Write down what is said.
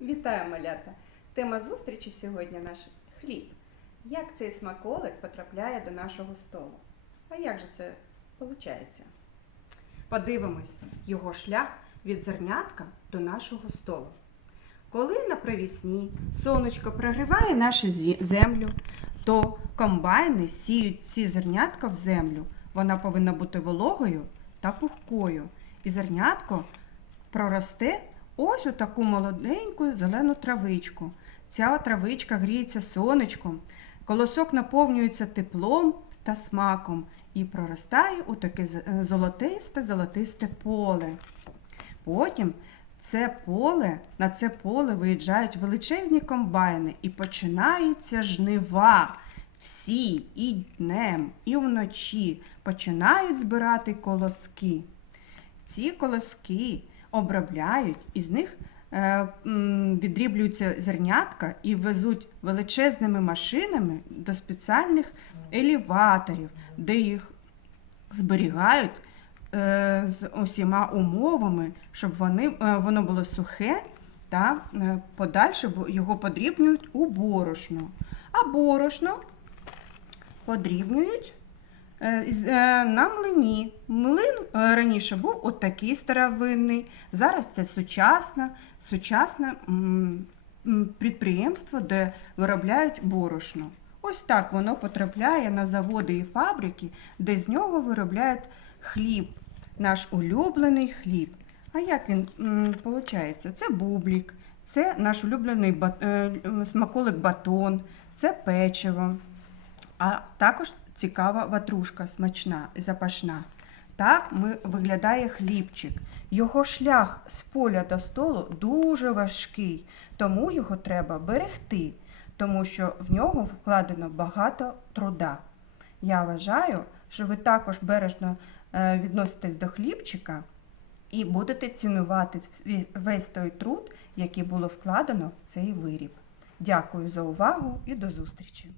Вітаю, малята! Тема зустрічі сьогодні наш хліб. Як цей смаколик потрапляє до нашого столу? А як же це виходить? Подивимось його шлях від зернятка до нашого столу. Коли на привісні сонечко прогріває нашу землю, то комбайни сіють ці зернятка в землю. Вона повинна бути вологою та пухкою. І зернятко проросте ось у таку молоденьку зелену травичку. Ця травичка гріється сонечком, колосок наповнюється теплом та смаком і проростає у таке е, золотисте золотисте поле. Потім це поле, на це поле виїжджають величезні комбайни і починаються жнива. Всі і днем, і вночі починають збирати колоски. Ці колоски обробляють, із них е, відріблюються зернятка і везуть величезними машинами до спеціальних елеваторів, де їх зберігають е, з усіма умовами, щоб вони, е, воно було сухе та подальше його подрібнюють у борошно. А борошно подрібнюють на млині. Млин е, раніше був от такий старовинний, зараз це сучасне, сучасне підприємство, де виробляють борошно. Ось так воно потрапляє на заводи і фабрики, де з нього виробляють хліб, наш улюблений хліб. А як він виходить? Це бублік, це наш улюблений е, смаколик батон, це печиво. А також цікава ватрушка, смачна і запашна. Так виглядає хлібчик. Його шлях з поля до столу дуже важкий, тому його треба берегти, тому що в нього вкладено багато труда. Я вважаю, що ви також бережно е, відноситесь до хлібчика і будете цінувати весь той труд, який було вкладено в цей виріб. Дякую за увагу і до зустрічі!